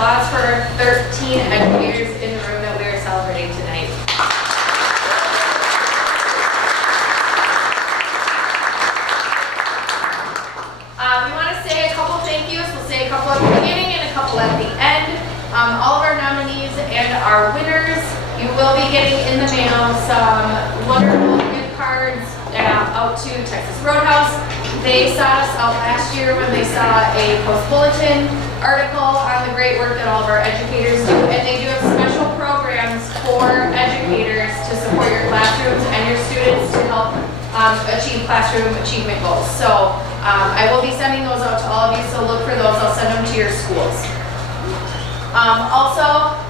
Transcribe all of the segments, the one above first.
applause for our 13 educators in the room that we are celebrating tonight. We want to say a couple thank yous. We'll say a couple at the beginning and a couple at the end. All of our nominees and our winners, you will be getting in the mail some wonderful gift cards out to Texas Roadhouse. They sought us out last year when they saw a Post Bulletin article on the great work that all of our educators do, and they do have special programs for educators to support your classrooms and your students to help achieve classroom achievement goals. So I will be sending those out to all of you, so look for those. I'll send them to your schools. Also,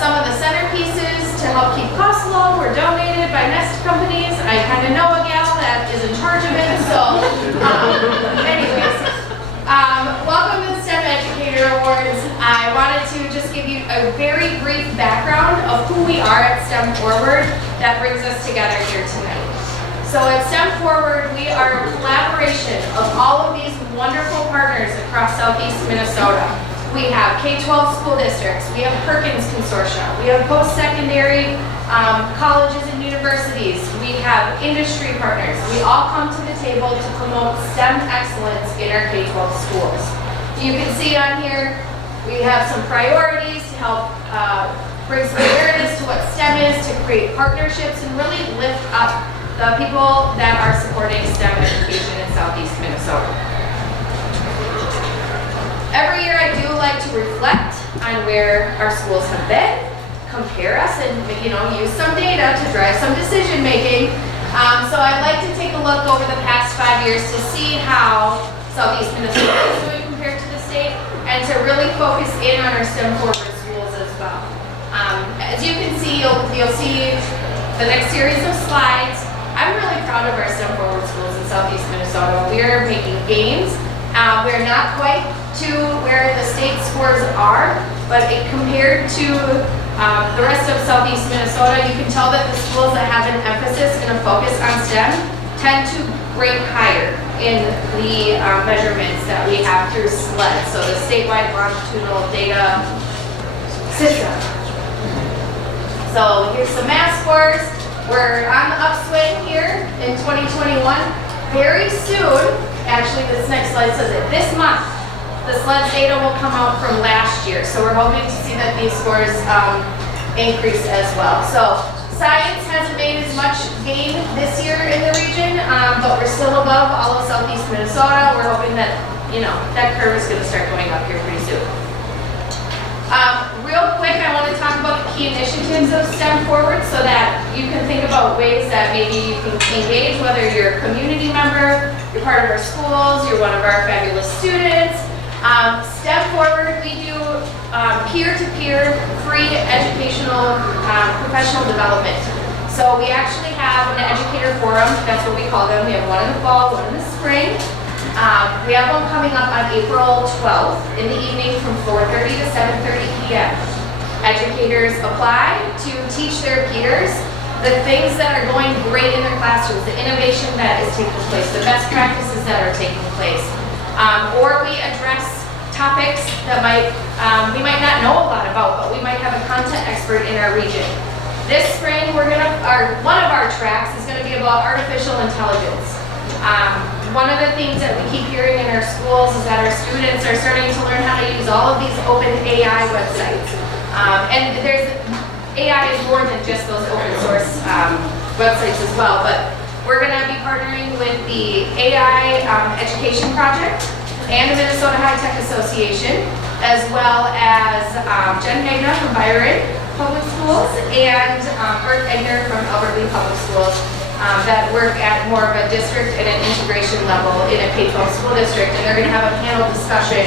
some of the centerpieces to help keep costs low were donated by Nest companies. I kind of know a gal that is in charge of it, so anyways, welcome to the STEM Educator Awards. I wanted to just give you a very brief background of who we are at STEM Forward that brings us together here tonight. So at STEM Forward, we are a collaboration of all of these wonderful partners across Southeast Minnesota. We have K-12 school districts, we have Perkins Consortia, we have post-secondary colleges and universities, we have industry partners. We all come to the table to promote STEM excellence in our K-12 schools. You can see on here, we have some priorities to help bring some awareness to what STEM is, to create partnerships and really lift up the people that are supporting STEM education in Southeast Minnesota. Every year I do like to reflect on where our schools have been, compare us, and use some data to drive some decision making. So I'd like to take a look over the past 5 years to see how Southeast Minnesota is doing compared to the state, and to really focus in on our STEM Forward schools as well. As you can see, you'll see the next series of slides. I'm really proud of our STEM Forward schools in Southeast Minnesota. We are making gains. We're not quite to where the state scores are, but compared to the rest of Southeast Minnesota, you can tell that the schools that have an emphasis and a focus on STEM tend to rank higher in the measurements that we have through SLED, so the statewide longitudinal data system. So here's some math scores. We're on the upswing here in 2021. Very soon, actually this next slide says it, this month, the SLED data will come out from last year. So we're hoping to see that these scores increase as well. So science hasn't made as much gain this year in the region, but we're still above all of Southeast Minnesota. We're hoping that, that curve is gonna start going up here pretty soon. Real quick, I want to talk about the key initiatives of STEM Forward so that you can think about ways that maybe you can engage, whether you're a community member, you're part of our schools, you're one of our fabulous students. STEM Forward, we do peer-to-peer free educational professional development. So we actually have an educator forum, that's what we call them. We have one in the fall, one in the spring. We have one coming up on April 12th in the evening from 4:30 to 7:30 p.m. Educators apply to teach their peers the things that are going great in their classrooms, the innovation that is taking place, the best practices that are taking place. Or we address topics that we might not know a lot about, but we might have a content expert in our region. This spring, one of our tracks is going to be about artificial intelligence. One of the things that we keep hearing in our schools is that our students are starting to learn how to use all of these open AI websites. And AI is more than just those open source websites as well, but we're going to be partnering with the AI Education Project and the Minnesota High Tech Association, as well as Jen Magna from Byron Public Schools and Bert Egner from Albertville Public Schools. That work at more of a district and an integration level in a K-12 school district, and they're going to have a panel discussion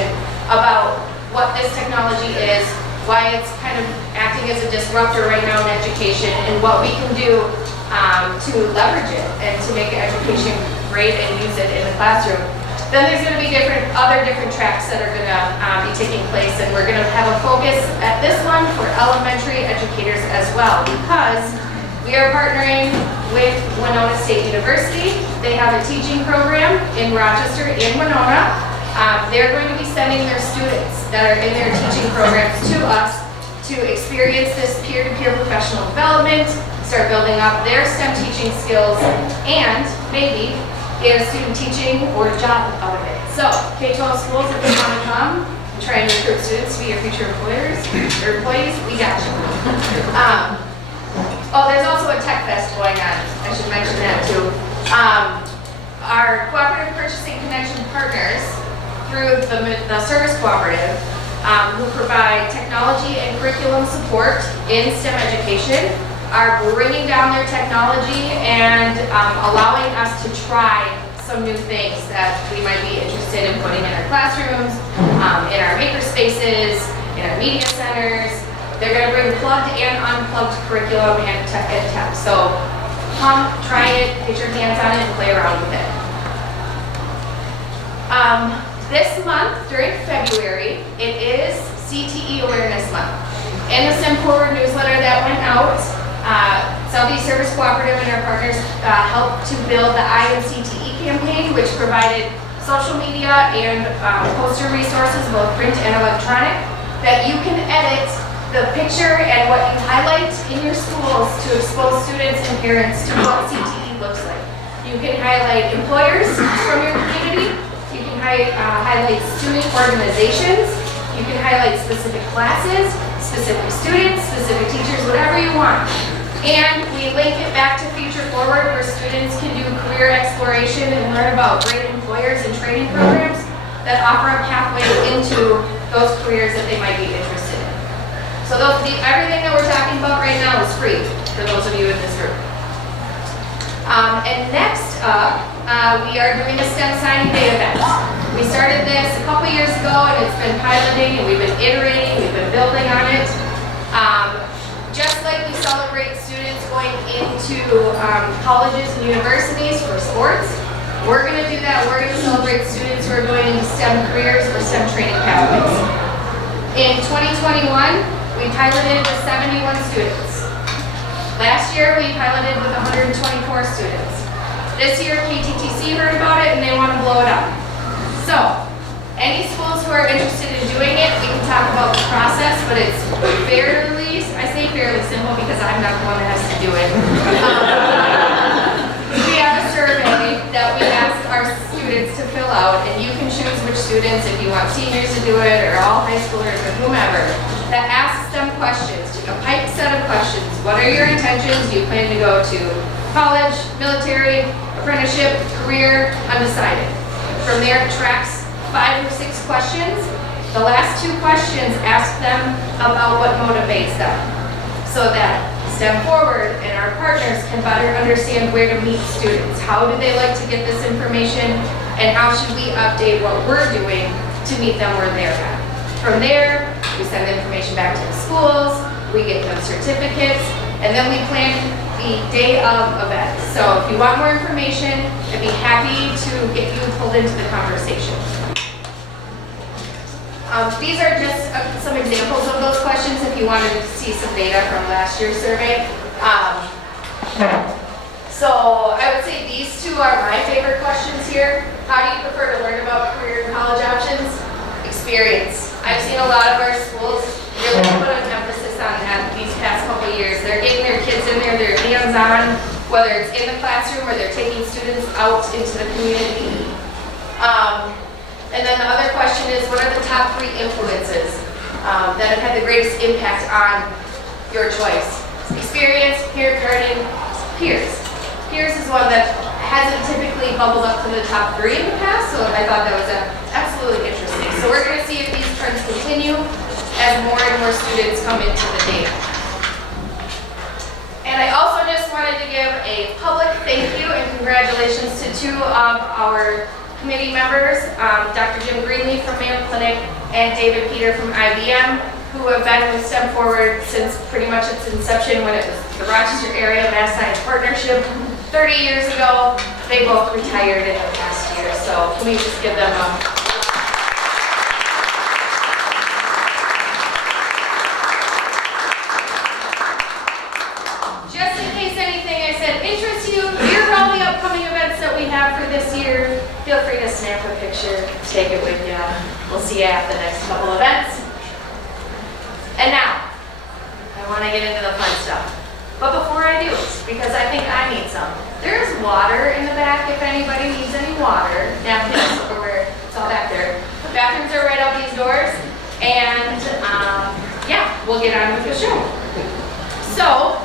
about what this technology is, why it's kind of acting as a disruptor right now in education, and what we can do to leverage it and to make education great and use it in the classroom. Then there's going to be other different tracks that are going to be taking place, and we're going to have a focus at this one for elementary educators as well, because we are partnering with Winona State University. They have a teaching program in Rochester and Winona. They're going to be sending their students that are in their teaching programs to us to experience this peer-to-peer professional development, start building up their STEM teaching skills, and maybe get a student teaching or job out of it. So, K-12 schools, if you want to come and try and recruit students to be your future employers or employees, we got you. Oh, there's also a tech fest going on. I should mention that too. Our cooperative purchasing connection partners through the service cooperative who provide technology and curriculum support in STEM education are bringing down their technology and allowing us to try some new things that we might be interested in putting in our classrooms, in our maker spaces, in our media centers. They're going to bring plugged and unplugged curriculum and tech. So come, try it, get your hands on it, and play around with it. This month, during February, it is CTE Awareness Month. In the STEM Forward newsletter that went out, Southeast Service Cooperative and our partners helped to build the I Am CTE campaign, which provided social media and poster resources, both print and electronic, that you can edit the picture and what you highlight in your schools to expose students and parents to what CTE looks like. You can highlight employers from your community. You can highlight student organizations. You can highlight specific classes, specific students, specific teachers, whatever you want. And we link it back to Future Forward, where students can do career exploration and learn about great employers and training programs that offer a pathway into those careers that they might be interested in. So everything that we're talking about right now is free for those of you in this group. And next up, we are doing a STEM Signing Day event. We started this a couple years ago, and it's been piloting, and we've been iterating, we've been building on it. Just like we celebrate students going into colleges and universities for sports, we're going to do that. We're going to celebrate students who are going into STEM careers or STEM training pathways. In 2021, we piloted with 71 students. Last year, we piloted with 124 students. This year, KTTC heard about it and they want to blow it up. So, any schools who are interested in doing it, we can talk about the process, but it's fairly, I say fairly simple because I'm not the one that has to do it. We have a survey that we ask our students to fill out, and you can choose which students, if you want seniors to do it, or all high schoolers, or whomever, that asks them questions, a piped set of questions. What are your intentions? Do you plan to go to college, military, apprenticeship, career, undecided? From there, it tracks 5 or 6 questions. The last 2 questions ask them about what motivates them, so that STEM Forward and our partners can better understand where to meet students. How do they like to get this information, and how should we update what we're doing to meet them where they're at? From there, we send the information back to the schools, we get them certificates, and then we plan the day of events. So if you want more information, I'd be happy to get you pulled into the conversation. These are just some examples of those questions if you wanted to see some data from last year's survey. So I would say these 2 are my favorite questions here. How do you prefer to learn about career and college options? Experience. I've seen a lot of our schools really put an emphasis on that these past couple of years. They're getting their kids in there, they're hands-on, whether it's in the classroom or they're taking students out into the community. And then the other question is, what are the top 3 influences that have had the greatest impact on your choice? Experience, peer guardian, peers. Peers is one that hasn't typically bubbled up to the top 3 in the past, so I thought that was absolutely interesting. So we're going to see if these trends continue as more and more students come into the data. And I also just wanted to give a public thank you and congratulations to 2 of our committee members, Dr. Jim Greenlee from Mayo Clinic and David Peter from IBM, who have been with STEM Forward since pretty much its inception when it was the Rochester Area Math Science Partnership 30 years ago. They both retired in the past year, so can we just give them a for this year, feel free to snap a picture, take it with you. see you at the next couple events. And now, I want to get into the fun stuff. But before I do, because I think I need some, there's water in the back if anybody needs any water. Napkins over, it's all back there. Bathrooms are right out these doors. And yeah, we'll get on with the show. So,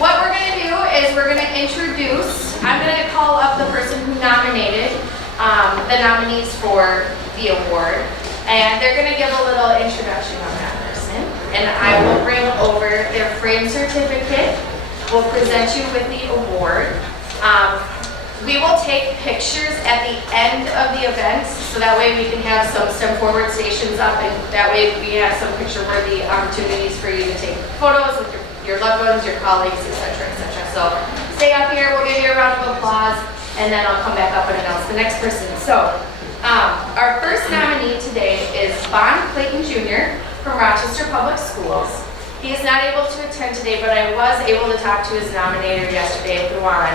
what we're going to do is we're going to introduce, I'm going to call up the person who nominated the nominees for the award. And they're going to give a little introduction on that person. And I will bring over their framed certificate. We'll present you with the award. We will take pictures at the end of the event, so that way we can have some STEM forward stations up, and that way we have some picture-worthy opportunities for you to take photos with your loved ones, your colleagues, etc., etc. So stay up here, we'll give you a round of applause, and then I'll come back up and announce the next person. So our first nominee today is Bon Clayton Jr. from Rochester Public Schools. He is not able to attend today, but I was able to talk to his nominator yesterday, Juan.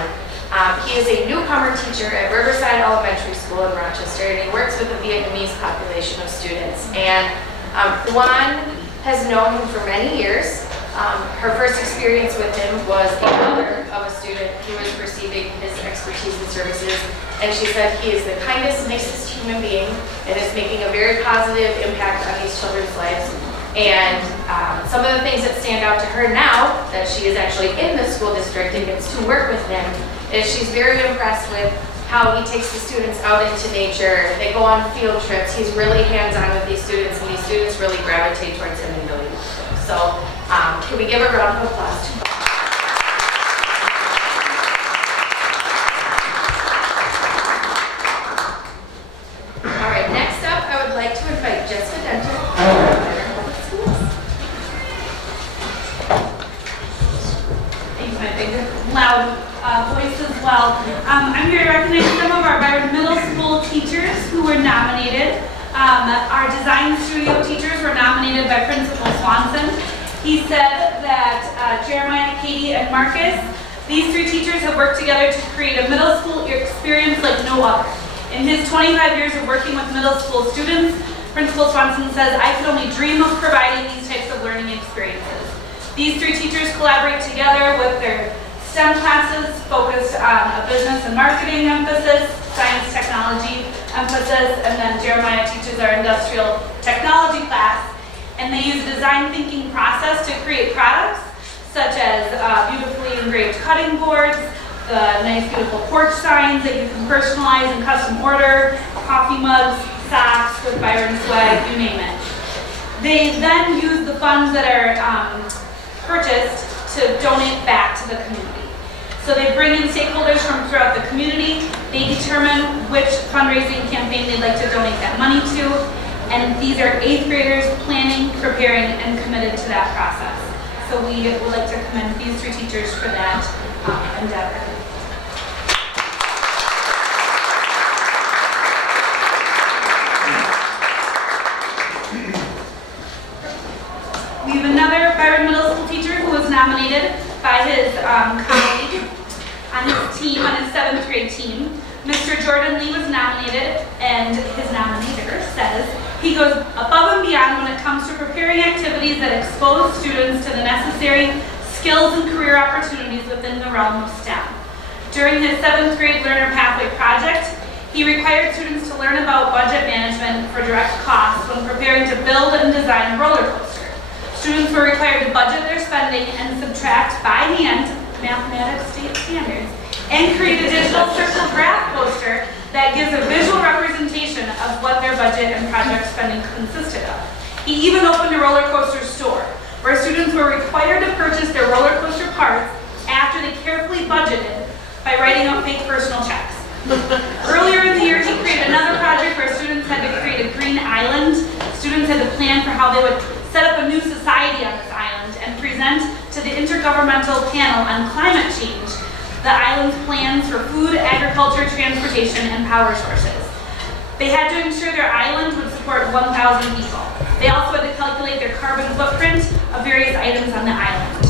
He is a newcomer teacher at Riverside Elementary School in Rochester, and he works with a Vietnamese population of students. And Juan has known him for many years. Her first experience with him was the mother of a student who was receiving his expertise and services, and she said he is the kindest, nicest human being and is making a very positive impact on these children's lives. And some of the things that stand out to her now that she is actually in the school district and gets to work with him is she's very impressed with how he takes the students out into nature. They go on field trips. He's really hands-on with these students, and these students really gravitate towards him and really love him. So can we give a round of applause to Bob? All right, next up, I would like to invite Jessica Denter. Thanks, my big loud voice as well. I'm here to recognize some of our Byron Middle School teachers who were nominated. Our design studio teachers were nominated by Principal Swanson. He said that Jeremiah, Katie, and Marcus, these three teachers have worked together to create a middle school experience like no other. In his 25 years of working with middle school students, Principal Swanson says, I could only dream of providing these types of learning experiences. These three teachers collaborate together with their STEM classes focused on a business and marketing emphasis, science technology emphasis, and then Jeremiah teaches our industrial technology class. And they use a design thinking process to create products such as beautifully engraved cutting boards, the nice beautiful porch signs that you can personalize and custom order, coffee mugs, socks with Byron swag, you name it. They then use the funds that are purchased to donate back to the community. So they bring in stakeholders from throughout the community. They determine which fundraising campaign they'd like to donate that money to. And these are 8th graders planning, preparing, and committed to that process. So we would like to commend these three teachers for that endeavor. We have another Byron Middle School teacher who was nominated by his colleague on his team, on his 7th grade team. Mr. Jordan Lee was nominated, and his nominator says he goes above and beyond when it comes to preparing activities that expose students to the necessary skills and career opportunities within the realm of STEM. During his 7th grade Learner Pathway project, he required students to learn about budget management for direct costs when preparing to build and design a roller coaster. Students were required to budget their spending and subtract by hand, mathematics state standards, and create a digital circle graph poster that gives a visual representation of what their budget and project spending consisted of. He even opened a roller coaster store, where students were required to purchase their roller coaster parts after they carefully budgeted by writing out fake personal checks. Earlier in the year, he created another project where students had to create a green island. Students had to plan for how they would set up a new society on this island and present to the Intergovernmental Panel on Climate Change the island's plans for food, agriculture, transportation, and power sources. They had to ensure their island would support 1,000 people. They also had to calculate their carbon footprint of various items on the island.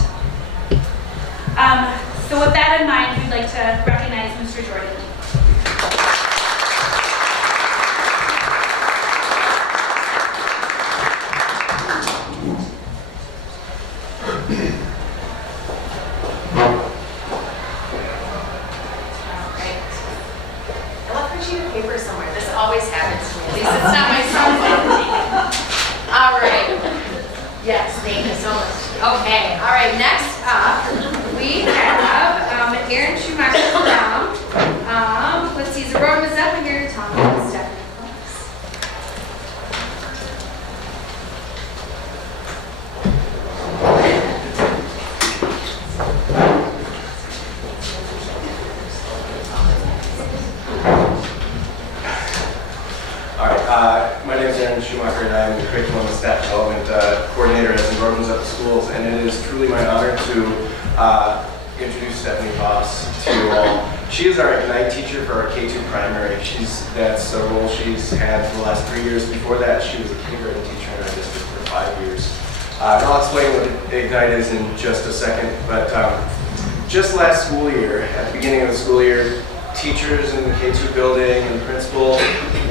So with that in mind, we'd like to recognize Mr. Jordan. Okay, all right, next up, we have Aaron Schumacher from, let's see, Zerona Mazeppa here to talk about Stephanie. My name is Aaron Schumacher, and I'm the Curriculum and Staff Development Coordinator at Zerona Mazeppa Schools, and it is truly my honor to introduce Stephanie Voss to you all. She is our Ignite teacher for our K-2 primary. That's a role she's had for the last 3 years. Before that, she was a kindergarten teacher in our district for 5 years. And I'll explain what Ignite is in just a second, but just last school year, at the beginning of the school year, teachers in the K-2 building and the principal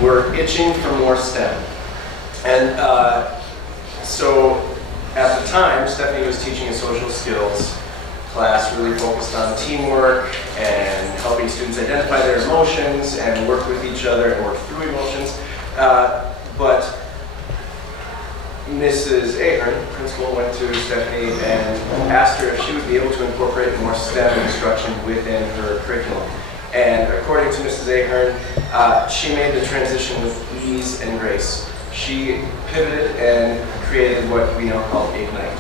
were itching for more STEM. And so at the time, Stephanie was teaching a social skills class really focused on teamwork and helping students identify their emotions and work with each other and work through emotions. But Mrs. Ahern, principal, went to Stephanie and asked her if she would be able to incorporate more STEM instruction within her curriculum. And according to Mrs. Ahern, she made the transition with ease and grace. She pivoted and created what we now call Ignite.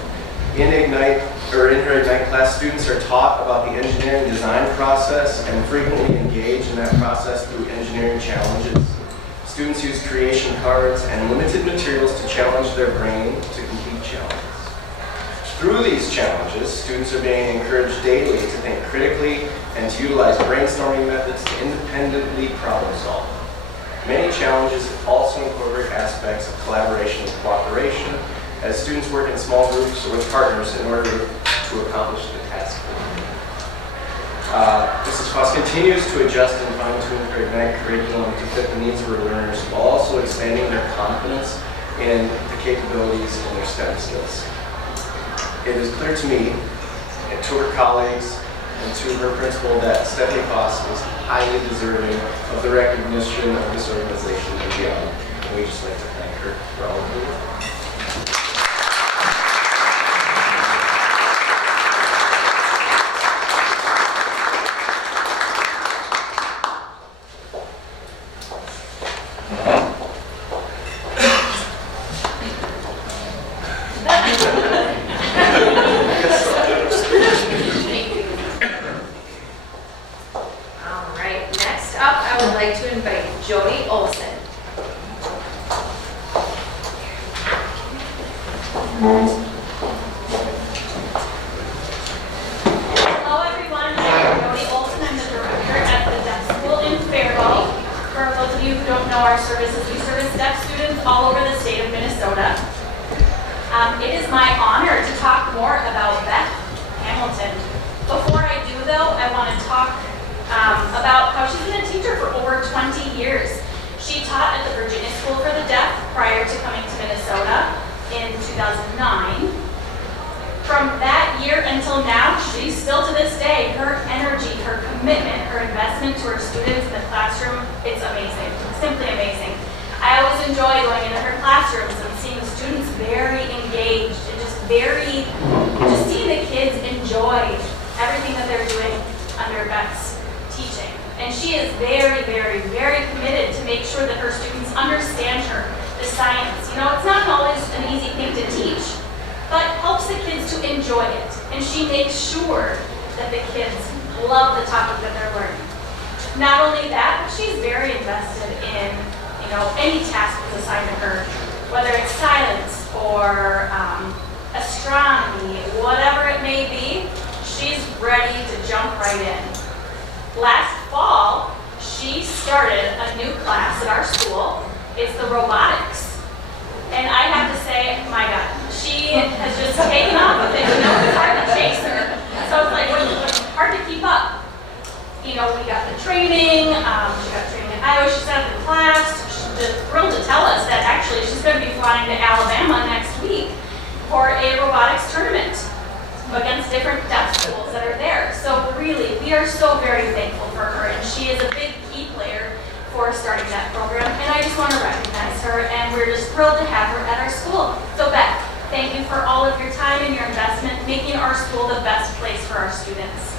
In her Ignite class, students are taught about the engineering design process and frequently engage in that process through engineering challenges. Students use creation cards and limited materials to challenge their brain to complete challenges. Through these challenges, students are being encouraged daily to think critically and to utilize brainstorming methods to independently problem solve. Many challenges also incorporate aspects of collaboration and cooperation as students work in small groups or with partners in order to accomplish the task. Mrs. Foss continues to adjust and fine-tune her Ignite curriculum to fit the needs of her learners while also expanding their confidence in the capabilities and their STEM skills. It is clear to me and to her colleagues and to her principal that Stephanie Foss is highly deserving of the recognition of this organization and beyond. And we just like to thank her for all of her work. thank you for all of your time and your investment, making our school the best place for our students.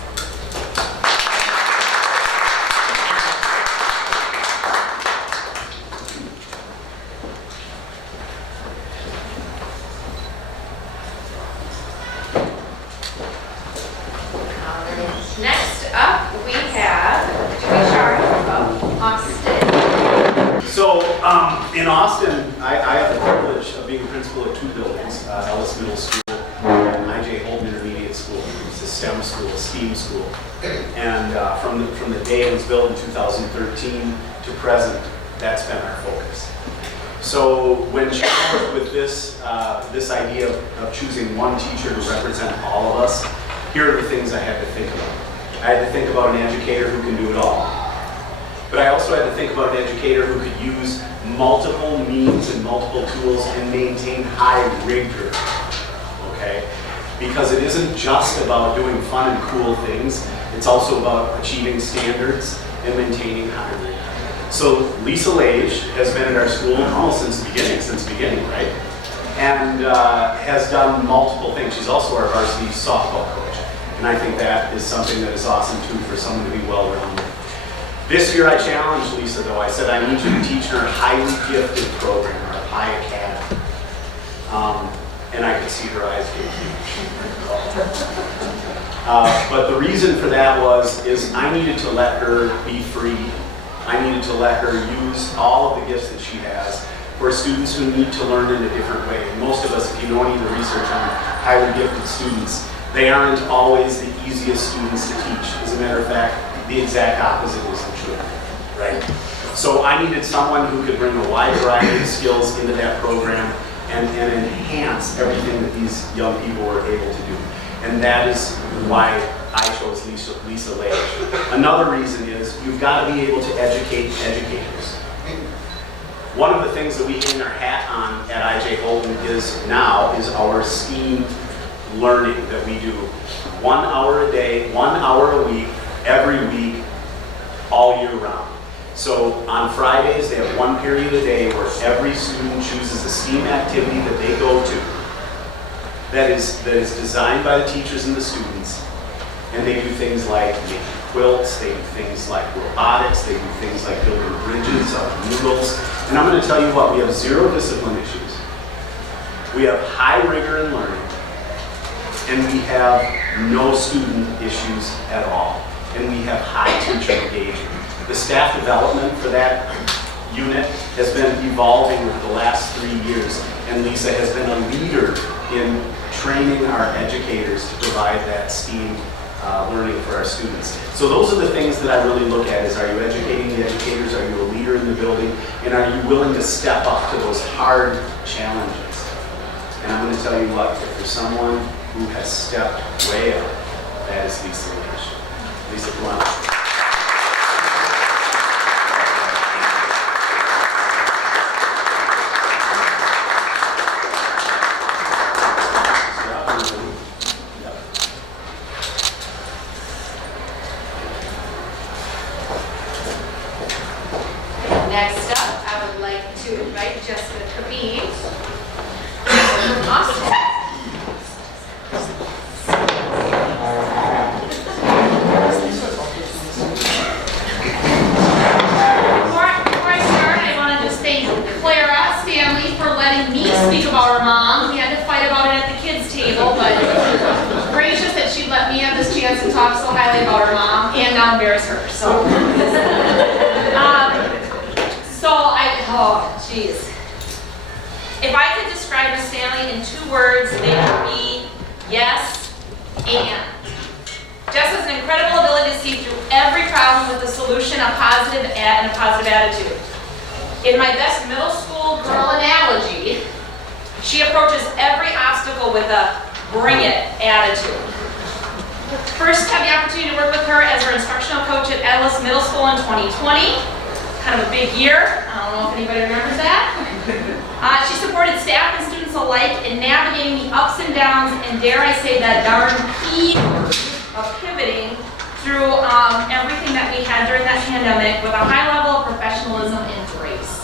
Next up, we have Educator of Austin. So in Austin, I have the privilege of being principal of two buildings, Ellis Middle School and I.J. Holden Intermediate School. It's a STEM school, a STEAM school. And from the day it was built in 2013 to present, that's been our focus. So when challenged with this idea of choosing one teacher to represent all of us, here are the things I had to think about. I had to think about an educator who can do it all. But I also had to think about an educator who could use multiple means and multiple tools and maintain high rigor, okay? Because it isn't just about doing fun and cool things, it's also about achieving standards and maintaining high rigor. So Lisa Lage has been at our school almost since the beginning, right? And has done multiple things. She's also our varsity softball coach. And I think that is something that is awesome too for someone to be well-rounded. This year I challenged Lisa though. I said I need you to teach her a highly gifted program, or a high academy. And I could see her eyes getting but the reason for that is I needed to let her be free. I needed to let her use all of the gifts that she has for students who need to learn in a different way. And most of us, if you know any of the research on highly gifted students, they aren't always the easiest students to teach. As a matter of fact, the exact opposite is the truth, right? So I needed someone who could bring a wide variety of skills into that program and enhance everything that these young people were able to do. And that is why I chose Lisa Lage. Another reason is you've got to be able to educate educators. One of the things that we hang our hat on at I.J. Holden is our STEAM learning that we do 1 hour a day, 1 hour a week, every week, all year round. So on Fridays, they have one period a day where every student chooses a STEAM activity that they go to that is designed by the teachers and the students. And they do things like making quilts, they do things like robotics, they do things like building bridges of noodles. And I'm going to tell you what, we have 0 discipline issues. We have high rigor in learning. And we have no student issues at all. And we have high teacher engagement. The staff development for that unit has been evolving over the last 3 years. And Lisa has been a leader in training our educators to provide that STEAM learning for our students. So those are the things that I really look at is, are you educating the educators? Are you a leader in the building? And are you willing to step up to those hard challenges? And I'm going to tell you what, if there's someone who has stepped way up, that is Lisa Lage. Lisa, come on. Next up, I would like to invite Jessica Kabid from Austin. Before I start, I want to just thank Clara Stanley for letting me speak about her mom. We had to fight about it at the kids' table, but gracious that she let me have this chance to talk so highly about her mom and now embarrass her. Oh, jeez. If I could describe Miss Stanley in 2 words, they would be yes and. Jess has an incredible ability to see through every problem with a solution, a positive and a positive attitude. In my best middle school girl analogy, she approaches every obstacle with a bring it attitude. First, had the opportunity to work with her as her instructional coach at Ellis Middle School in 2020. Kind of a big year. I don't know if anybody remembers that. She supported staff and students alike in navigating the ups and downs, and dare I say that darn P of pivoting through everything that we had during that pandemic with a high level of professionalism and grace.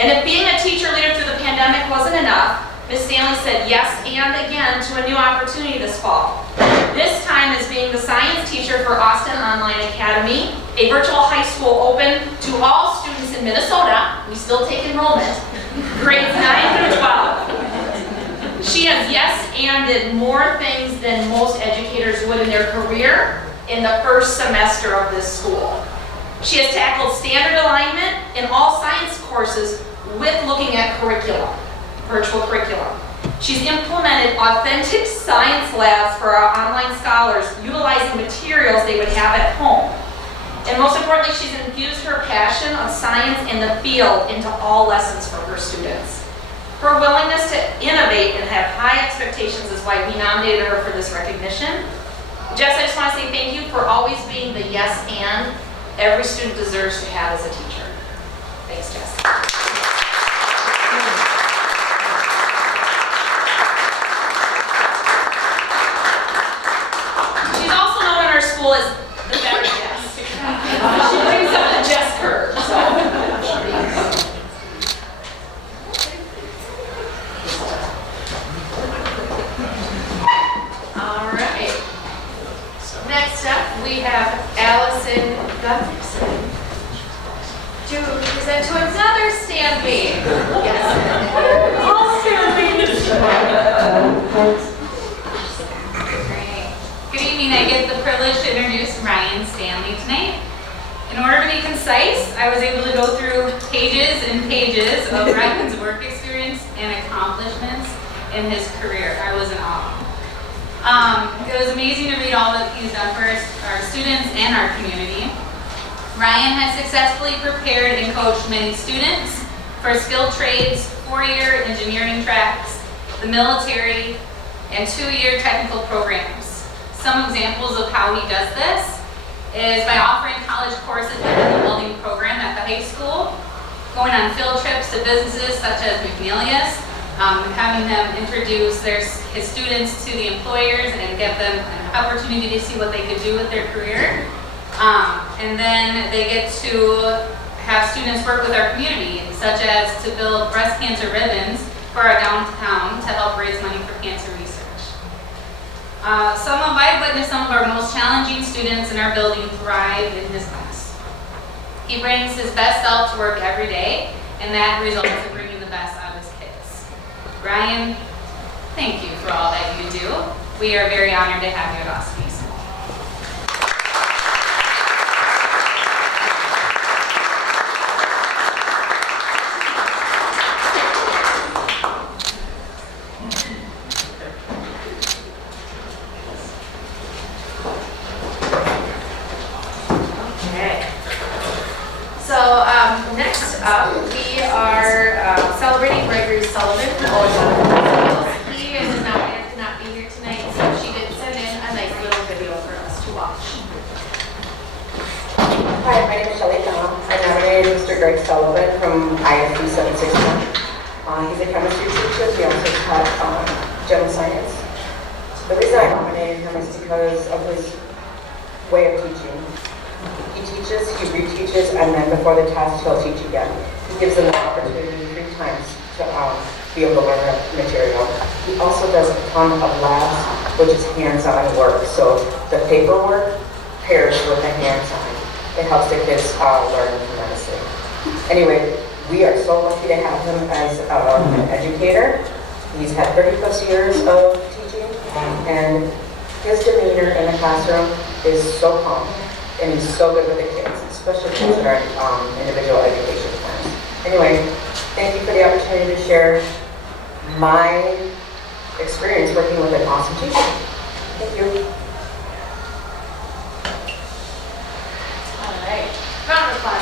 And if being a teacher leader through the pandemic wasn't enough, Ms. Stanley said yes and again to a new opportunity this fall. This time is being the science teacher for Austin Online Academy, a virtual high school open to all students in Minnesota. We still take enrollment, grades 9 through 12. She has yes and did more things than most educators would in their career in the first semester of this school. She has tackled standard alignment in all science courses with looking at curriculum, virtual curriculum. She's implemented authentic science labs for our online scholars, utilizing materials they would have at home. And most importantly, she's infused her passion of science in the field into all lessons for her students. Her willingness to innovate and have high expectations is why we nominated her for this recognition. Jess, I just want to say thank you for always being the yes and every student deserves to have as a teacher. Thanks, Jess. She's also known in our school as the better Jess. She brings up the Jess curve. All right. Next up, we have Allison Gunderson to present to another stand babe. Yes. All stand babes. Great. Good evening. I get the privilege to introduce Ryan Stanley tonight. In order to be concise, I was able to go through pages and pages of Ryan's work experience and accomplishments in his career. I was in awe. It was amazing to read all that he's done for our students and our community. Ryan has successfully prepared and coached many students for skilled trades, 4-year engineering tracks, the military, and 2-year technical programs. Some examples of how he does this is by offering college courses within the welding program at the high school, going on field trips to businesses such as McNeilius, having them introduce his students to the employers and give them an opportunity to see what they could do with their career. And then they get to have students work with our community, such as to build breast cancer ribbons for our downtown to help raise money for cancer research. I've witnessed some of our most challenging students in our building thrive in his class. He brings his best self to work every day, and that results in bringing the best out of his kids. Ryan, thank you for all that you do. We are very honored to have you at Austin East. Next up, we are celebrating Gregory Sullivan. He is nominated to not be here tonight, so she did send in a nice little video for us to watch. Hi, my name is Shelley Tom. I nominated Mr. Greg Sullivan from ISD 761. He's a chemistry teacher. He also taught general science. The reason I nominated him is because of his way of teaching. He teaches, he reteaches, and then before the test, he'll teach again. He gives them the opportunity 3 times to be able to learn the material. He also does a ton of labs, which is hands-on work. So the paperwork pairs with the hands-on. It helps the kids learn tremendously. Anyway, we are so lucky to have him as an educator. He's had 30+ years of teaching, and his demeanor in the classroom is so calm. And he's so good with the kids, especially kids that are in individual education plans. Anyway, thank you for the opportunity to share my experience working with an awesome teacher. Thank you. All right, round of applause.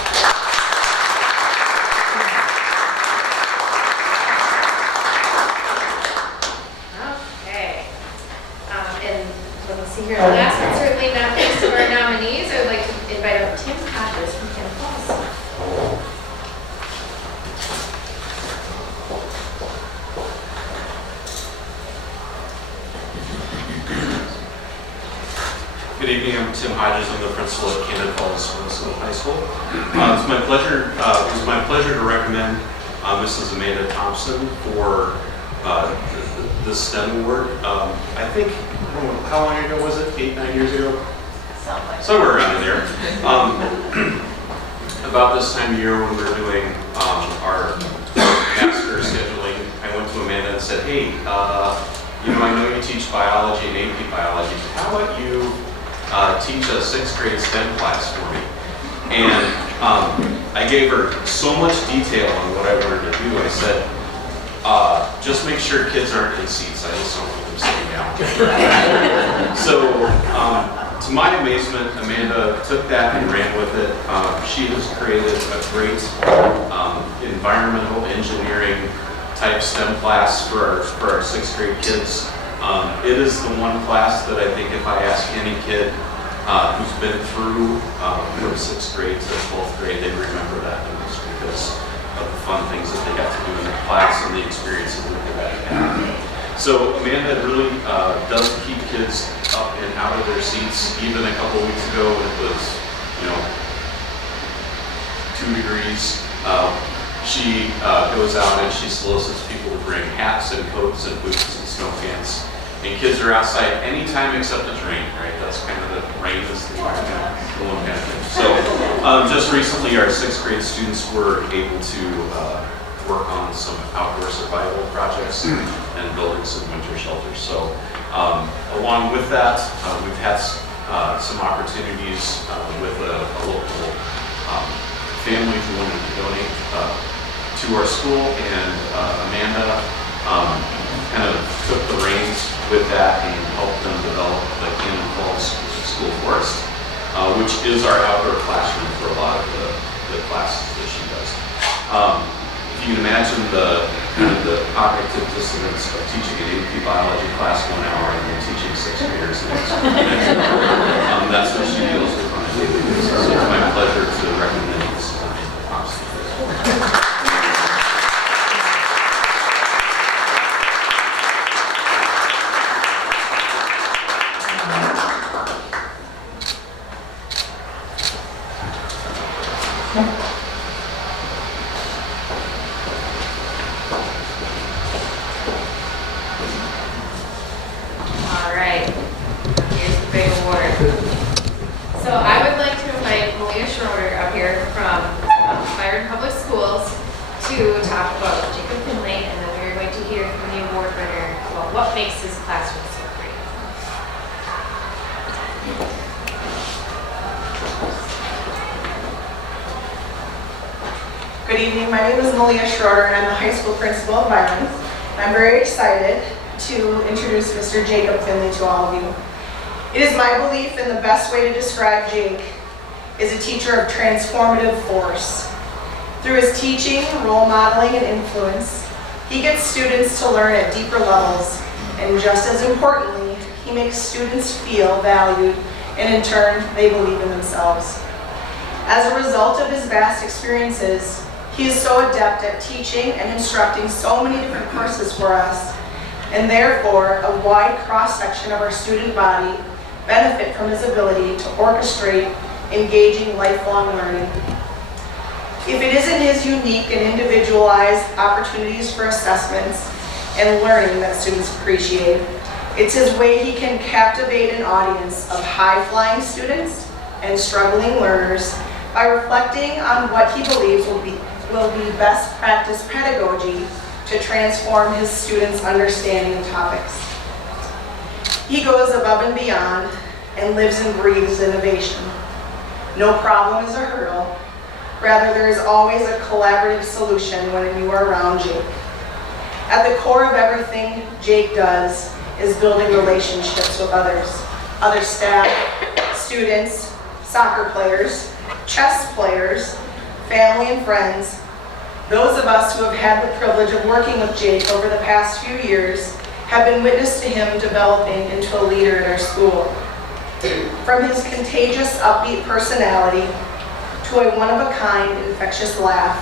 Okay, and let me see here. The last but certainly not least of our nominees, I would like to invite up Tim Hodges from Cannon Falls. Good evening, I'm Tim Hodges. I'm the principal at Cannon Falls High School. It was my pleasure to recommend Mrs. Amanda Thompson for the STEM award. I think, I don't know, how long ago was it? 8, 9 years ago? Somewhere around in there. About this time of year when we were doing our master scheduling, I went to Amanda and said, hey, you know, I know you teach biology and AP biology, but how about you teach a 6th grade STEM class for me? And I gave her so much detail on what I wanted to do. I said, just make sure kids aren't in seats. I just don't want them sitting down. So, to my amazement, Amanda took that and ran with it. She has created a great environmental engineering type STEM class for our 6th grade kids. It is the one class that I think if I ask any kid who's been through from 6th grade to 12th grade, they remember that the most because of the fun things that they got to do in the class and the experiences that they got to have. So Amanda really does keep kids up and out of their seats. Even a couple weeks ago, it was, you know, 2 degrees. She goes out and she solicits people to bring hats and coats and boots and snow pants. And kids are outside anytime except it's rain, right? That's kind of the rain is the one kind of thing. So just recently, our 6th grade students were able to work on some outdoor survival projects and building some winter shelters. So along with that, we've had some opportunities with a local family who wanted to donate to our school, and Amanda kind of took the reins with that and helped them develop the Cannon Falls School Forest, which is our outdoor classroom for a lot of the classes that she does. If you can imagine the cognitive dissonance of teaching an AP biology class 1 hour and then teaching 6th graders the next hour, that's what she deals with on a daily basis. So it's my pleasure to recommend this Thompson. All right, here's the big award. So I would like to invite Malia Schroeder up here from Byron Public Schools to talk about Jacob Finley, and then we're going to hear from the award winner about what makes his classroom so great. Good evening, my name is Malia Schroeder and I'm the high school principal of Byron. I'm very excited to introduce Mr. Jacob Finley to all of you. It is my belief and the best way to describe Jake is a teacher of transformative force. Through his teaching, role modeling, and influence, he gets students to learn at deeper levels, and just as importantly, he makes students feel valued, and in turn, they believe in themselves. As a result of his vast experiences, he is so adept at teaching and instructing so many different courses for us, and therefore a wide cross-section of our student body benefit from his ability to orchestrate engaging lifelong learning. If it isn't his unique and individualized opportunities for assessments and learning that students appreciate, it's his way he can captivate an audience of high-flying students and struggling learners by reflecting on what he believes will be best practice pedagogy to transform his students' understanding of topics. He goes above and beyond and lives and breathes innovation. No problem is a hurdle. Rather, there is always a collaborative solution when you are around Jake. At the core of everything Jake does is building relationships with others, other staff, students, soccer players, chess players, family and friends. Those of us who have had the privilege of working with Jake over the past few years have been witness to him developing into a leader in our school. From his contagious, upbeat personality to a one-of-a-kind, infectious laugh,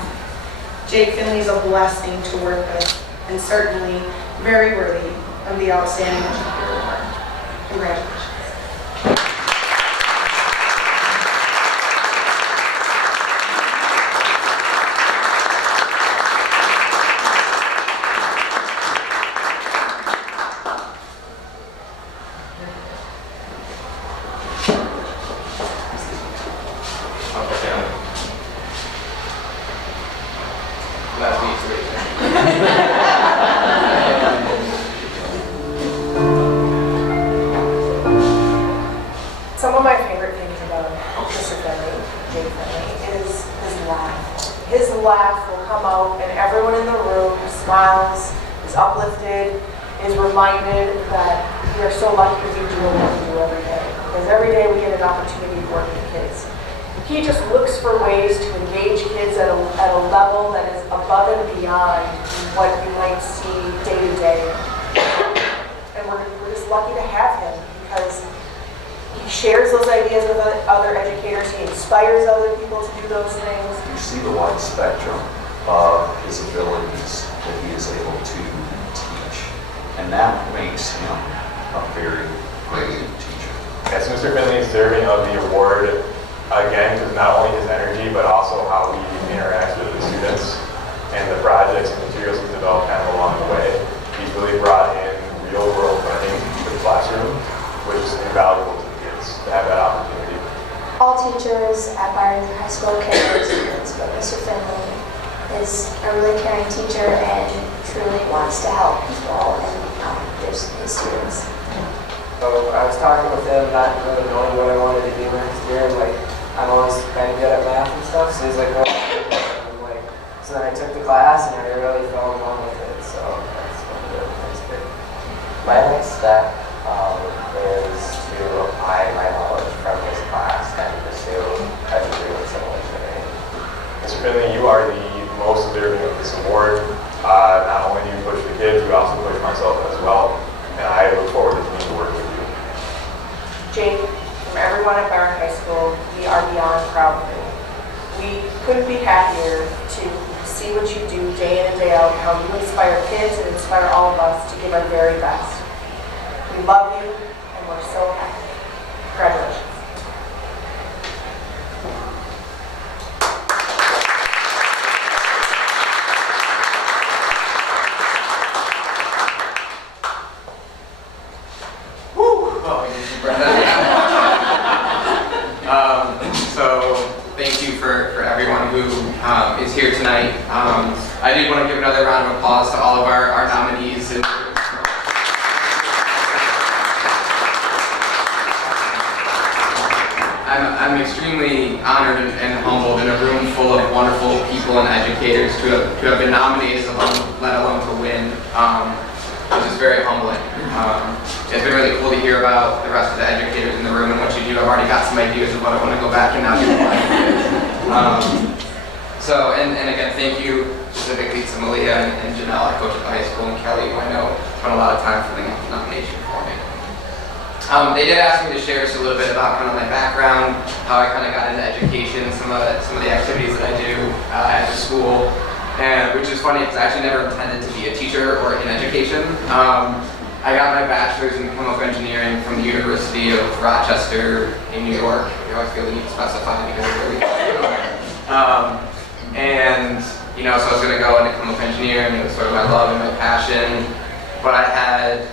Jake Finley is a blessing to work with, and certainly very worthy of the Outstanding Educator Award. Congratulations. reminded that we are so lucky to be doing what we do every day. Because every day we get an opportunity to work with kids. He just looks for ways to engage kids at a level that is above and beyond what you might see day to day. And we're just lucky to have him because he shares those ideas with other educators. He inspires other people to do those things. You see the wide spectrum of his abilities that he is able to teach, and that makes him a very great teacher. Yes, Mr. Finley is deserving of the award, again, because not only his energy, but also how he interacts with the students and the projects and materials he's developed kind of along the way. He's really brought in real-world learning to the classroom, which is invaluable to the kids to have that opportunity. All teachers at Byron High School care for students, but Mr. Finley is a really caring teacher and truly wants to help people and his students. So I was talking with him, not really knowing what I wanted to do next year, and like I'm always kind of good at math and stuff. So he's like, "Well," I'm like, so then I took the class and I really fell in love with it. So that's one of the things good. My next step is to apply my knowledge from this class and pursue a degree in civil engineering. Mr. Finley, you are the most deserving of this award. Not only do you push the kids, you also push myself as well, and I look forward to continuing to work with you. Jake, from everyone at Byron High School, we are beyond proud of you. We couldn't be happier to see what you do day in and day out, how you inspire kids and inspire all of us to give our very best. We love you, and we're so happy. Congratulations. So thank you for everyone who is here tonight. I did want to give another round of applause to all of our nominees. And I'm extremely honored and humbled in a room full of wonderful people and educators to have been nominated, let alone to win, which is very humbling. It's been really cool to hear about the rest of the educators in the room and what you do. I've already got some ideas of what I want to go back and now do with my kids. And again, thank you specifically to Malia and Janelle, I coach at the high school, and Kelly, who I know spent a lot of time for the nomination for me. They did ask me to share just a little bit about kind of my background, how I kind of got into education, some of the activities that I do at the school, and which is funny because I actually never intended to be a teacher or in education. I got my bachelor's in chemical engineering from the University of Rochester in New York. I always feel the need to specify because it's really and so I was going to go into chemical engineering. It was sort of my love and my passion. But I had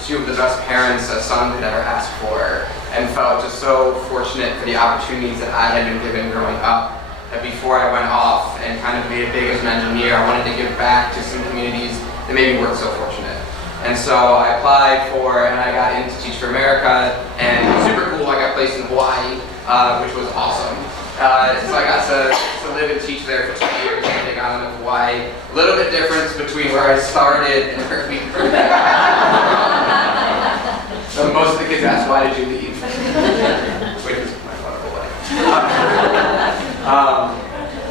two of the best parents a son could ever ask for, and felt just so fortunate for the opportunities that I had been given growing up, that before I went off and kind of made it big as an engineer, I wanted to give back to some communities that maybe weren't so fortunate. And so I applied for, and I got into Teach for America, and it was super cool. I got placed in Hawaii, which was awesome. So I got to live and teach there for 2 years on the big island of Hawaii. A little bit difference between where I started and where we were. So most of the kids ask, why did you leave? Which is my wonderful life.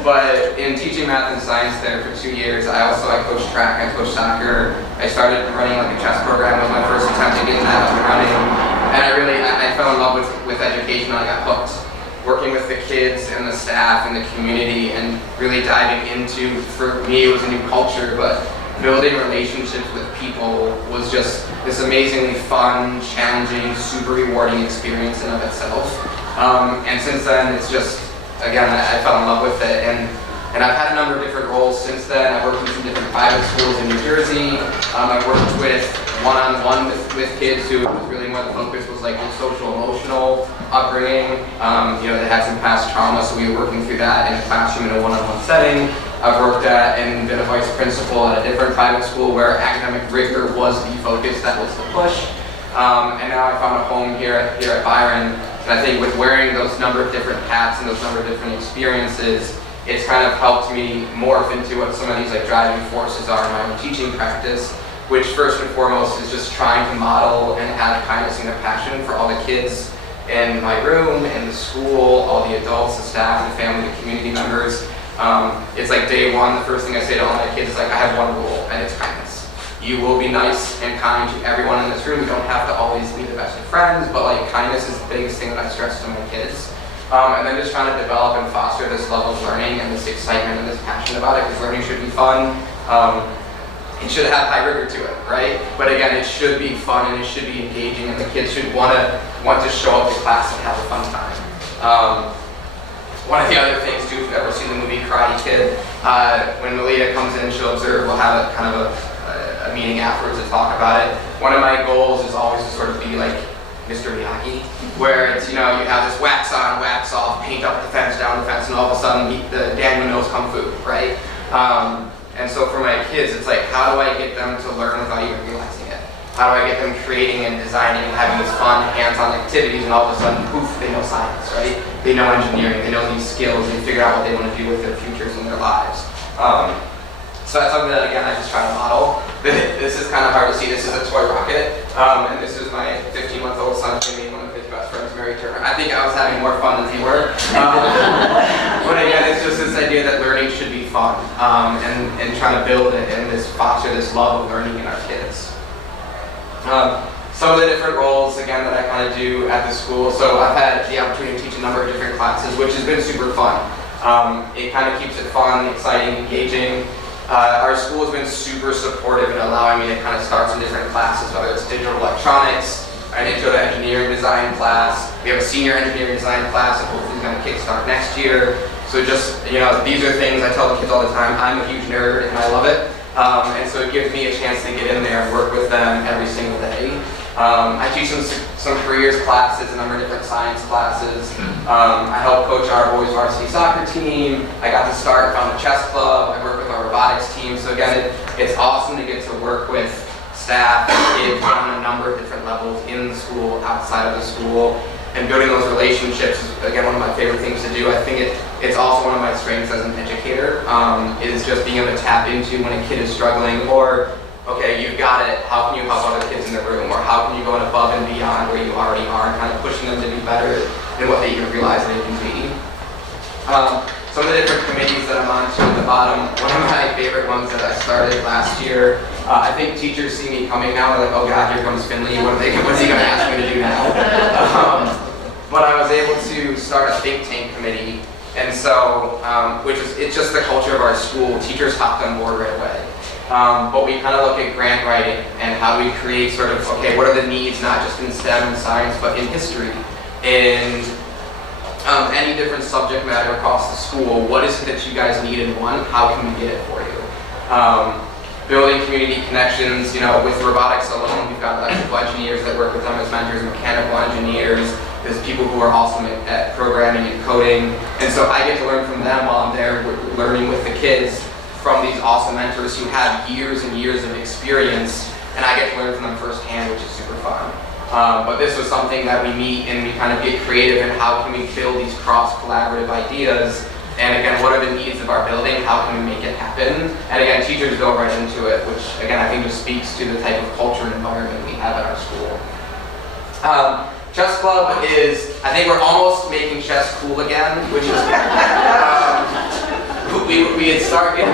But in teaching math and science there for 2 years, I coached track, I coached soccer. I started running like a chess program. It was my first attempt at getting that up and running. And I fell in love with education, and I got hooked. Working with the kids and the staff and the community and really diving into, for me it was a new culture, but building relationships with people was just this amazingly fun, challenging, super rewarding experience in of itself. And since then, it's just, again, I fell in love with it. And I've had a number of different roles since then. I've worked in some different private schools in New Jersey. I've worked with one-on-one with kids who was really more the focus was like the social emotional upbringing. They had some past trauma, so we were working through that in a classroom in a one-on-one setting. I've worked at and been a vice principal at a different private school where academic rigor was the focus, that was the push. And now I found a home here at Byron. And I think with wearing those number of different hats and those number of different experiences, it's kind of helped me morph into what some of these like driving forces are in my own teaching practice. which first and foremost is just trying to model and have kindness and compassion for all the kids in my room, in the school, all the adults, the staff, the family, the community members. It's like day one, the first thing I say to all my kids is like, I have one rule, and it's kindness. You will be nice and kind to everyone in this room. You don't have to always be the best of friends, but like kindness is the biggest thing that I stress to my kids. And then just trying to develop and foster this love of learning and this excitement and this passion about it, because learning should be fun. It should have high rigor to it, right? But again, it should be fun and it should be engaging, and the kids should want to show up to class and have a fun time. One of the other things too, if you've ever seen the movie Karate Kid, when Malia comes in, she'll observe, we'll have a kind of a meeting afterwards to talk about it. One of my goals is always to sort of be like Mr. Miyagi, where it's, you know, you have this wax on, wax off, paint up the fence, down the fence, and all of a sudden the Daniel knows Kung Fu, right? And so for my kids, it's like, how do I get them to learn without even realizing it? How do I get them creating and designing and having these fun hands-on activities, and all of a sudden, poof, they know science, right? They know engineering, they know these skills, they figure out what they want to do with their futures and their lives. So that's something that, again, I just try to model. This is kind of hard to see. This is a toy rocket, and this is my 15-month-old son, Jimmy, one of his best friends, Mary Turner. I think I was having more fun than he were. But again, it's just this idea that learning should be fun, and trying to build it and foster this love of learning in our kids. Some of the different roles, again, that I kind of do at the school. So I've had the opportunity to teach a number of different classes, which has been super fun. It kind of keeps it fun, exciting, engaging. Our school has been super supportive in allowing me to kind of start some different classes, whether it's digital electronics, an intro to engineering design class. We have a senior engineering design class that hopefully is going to kickstart next year. So just, you know, these are things I tell the kids all the time. I'm a huge nerd and I love it. And so it gives me a chance to get in there and work with them every single day. I teach them some careers classes, a number of different science classes. I help coach our boys varsity soccer team. I got to start on the chess club. I work with our robotics team. So again, it's awesome to get to work with staff and kids on a number of different levels in the school, outside of the school. And building those relationships is, again, one of my favorite things to do. I think it's also one of my strengths as an educator, is just being able to tap into when a kid is struggling, or, okay, you've got it, how can you help other kids in the room, or how can you go above and beyond where you already are, and kind of pushing them to be better than what they even realize they can be. Some of the different committees that I'm on to at the bottom, one of my favorite ones that I started last year, I think teachers see me coming now, they're like, oh God, here comes Finley, what's he going to ask me to do now? But I was able to start a think tank committee, and so, it's just the culture of our school. Teachers hopped on board right away. But we kind of look at grant writing and how do we create sort of, okay, what are the needs, not just in STEM and science, but in history, and any different subject matter across the school. What is it that you guys need and want? How can we get it for you? Building community connections, you know, with robotics alone, we've got electrical engineers that work with them as mentors, mechanical engineers, there's people who are awesome at programming and coding, and so I get to learn from them while I'm there learning with the kids from these awesome mentors who have years and years of experience, and I get to learn from them firsthand, which is super fun. But this was something that we meet and we kind of get creative in how can we build these cross-collaborative ideas. And again, what are the needs of our building? How can we make it happen? And again, teachers go right into it, which again, I think just speaks to the type of culture and environment we have at our school. Chess club is, I think we're almost making chess cool again, which is, we had started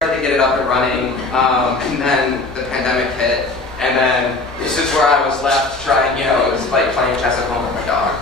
to get it up and running, and then the pandemic hit. And then this is where I was left trying, you know, it was like playing chess at home with my dog.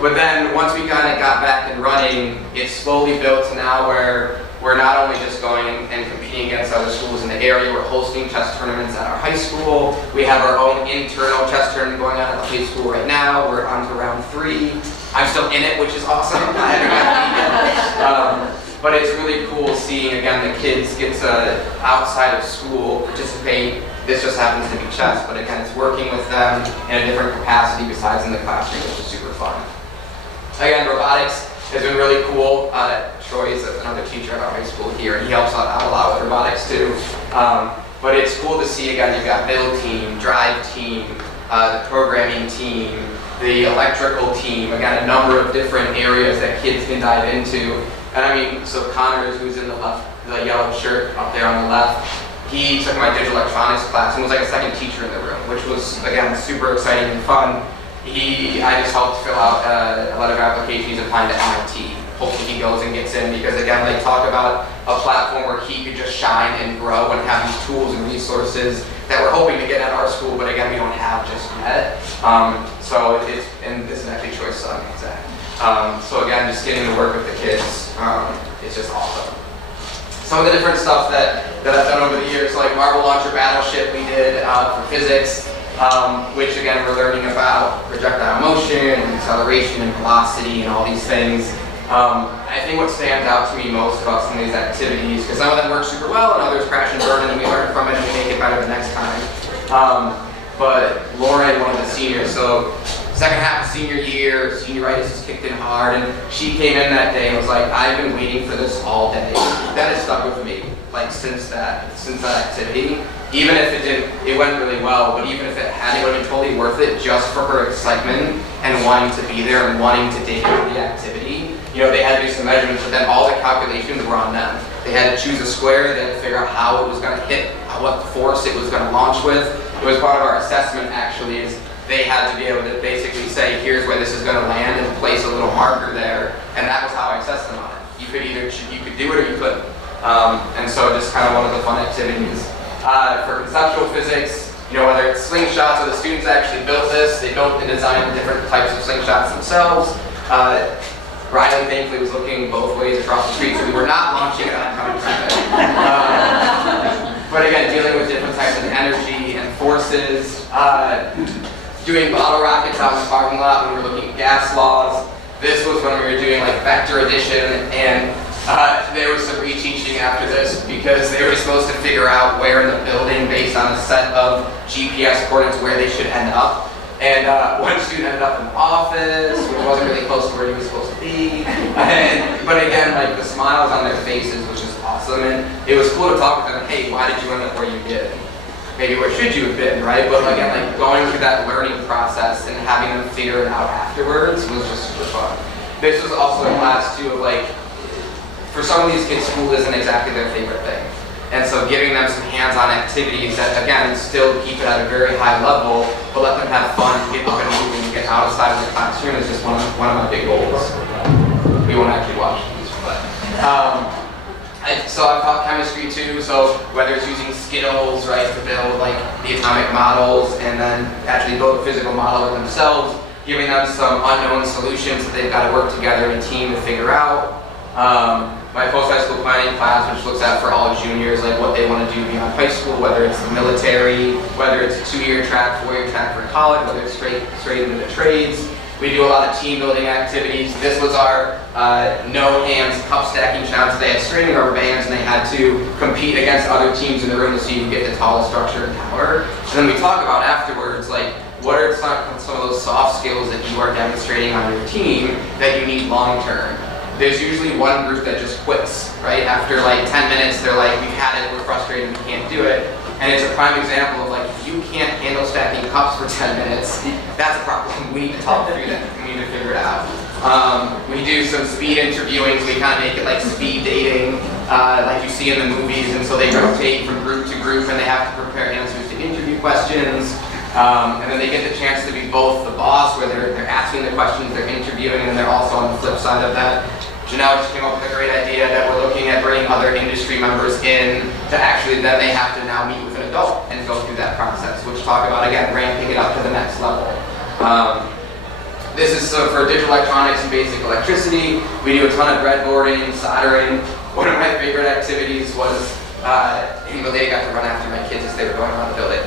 But then once we kind of got back and running, it slowly built to now where we're not only just going and competing against other schools in the area, we're hosting chess tournaments at our high school. We have our own internal chess tournament going on at the high school right now. We're on to round 3. I'm still in it, which is awesome. I haven't got to beat it. But it's really cool seeing, again, the kids get to, outside of school, participate. This just happens to be chess, but again, it's working with them in a different capacity besides in the classroom, which is super fun. Again, robotics has been really cool. Troy is another teacher at our high school here, and he helps out a lot with robotics too. But it's cool to see, again, you've got build team, drive team, the programming team, the electrical team, again, a number of different areas that kids can dive into. And I mean, so Connor, who's in the left, the yellow shirt up there on the left, he took my digital electronics class and was like a second teacher in the room, which was, again, super exciting and fun. I just helped fill out a letter of application. He's applying to MIT. Hopefully he goes and gets in, because again, they talk about a platform where he could just shine and grow and have these tools and resources that we're hoping to get at our school, but again, we don't have just yet. And this is actually Troy's son, Zach. So again, just getting to work with the kids, it's just awesome. Some of the different stuff that I've done over the years, like Marble Launcher Battleship we did for physics, which again, we're learning about projectile motion and acceleration and velocity and all these things. I think what stands out to me most about some of these activities, because some of them work super well and others crash and burn, and we learn from it and we make it better the next time. But Lauren, one of the seniors, so second half of senior year, senioritis has kicked in hard, and she came in that day and was like, I've been waiting for this all day. That has stuck with me, like since that activity. Even if it went really well, but even if it hadn't, it would have been totally worth it just for her excitement and wanting to be there and wanting to dig into the activity. You know, they had to do some measurements, but then all the calculations were on them. They had to choose a square, they had to figure out how it was going to hit, what force it was going to launch with. It was part of our assessment, actually, is they had to be able to basically say, here's where this is going to land, and place a little marker there, and that was how I assessed them on it. You could do it or you couldn't. And so just kind of one of the fun activities. For conceptual physics, you know, whether it's slingshots, or the students actually built this, they built and designed different types of slingshots themselves. Riley thankfully was looking both ways across the street, so we were not launching it on coming from there. But again, dealing with different types of energy and forces, doing bottle rockets out in the parking lot when we were looking at gas laws. This was when we were doing like vector addition, and there was some reteaching after this, because they were supposed to figure out where in the building, based on a set of GPS coordinates, where they should end up. And one student ended up in the office, which wasn't really close to where he was supposed to be. But again, like the smiles on their faces was just awesome. And it was cool to talk with them, hey, why did you end up where you did? Maybe where should you have been, right? But again, like going through that learning process and having them figure it out afterwards was just super fun. This was also a class too of like, for some of these kids, school isn't exactly their favorite thing. And so giving them some hands-on activities that, again, still keep it at a very high level, but let them have fun, get up and moving, get outside of the classroom is just one of my big goals. We won't actually watch these, but. So I've taught chemistry too, so whether it's using Skittles, right, to build like the atomic models and then actually build a physical model of themselves, giving them some unknown solutions that they've got to work together in a team to figure out. My post-high school planning class, which looks at for all juniors, like what they want to do beyond high school, whether it's the military, whether it's a 2-year track, 4-year track for college, whether it's straight into the trades. We do a lot of team building activities. This was our no hands cup stacking challenge. They had string rubber bands and they had to compete against other teams in the room to see who get the tallest structure and tower. And then we talk about afterwards, like, what are some of those soft skills that you are demonstrating on your team that you need long term? There's usually one group that just quits, right? After like 10 minutes, they're like, we've had it, we're frustrated, we can't do it. And it's a prime example of like, if you can't handle stacking cups for 10 minutes, that's a problem. We need to talk through that, we need to figure it out. We do some speed interviewing, so we kind of make it like speed dating, like you see in the movies, and so they rotate from group to group and they have to prepare answers to interview questions. And then they get the chance to be both the boss, where they're asking the questions, they're interviewing, and they're also on the flip side of that. Janelle just came up with a great idea that we're looking at bringing other industry members in to actually, then they have to now meet with an adult and go through that process, which talk about, again, ramping it up to the next level. This is for digital electronics and basic electricity. We do a ton of breadboarding, soldering. One of my favorite activities was, the lady got to run after my kids as they were going around the building.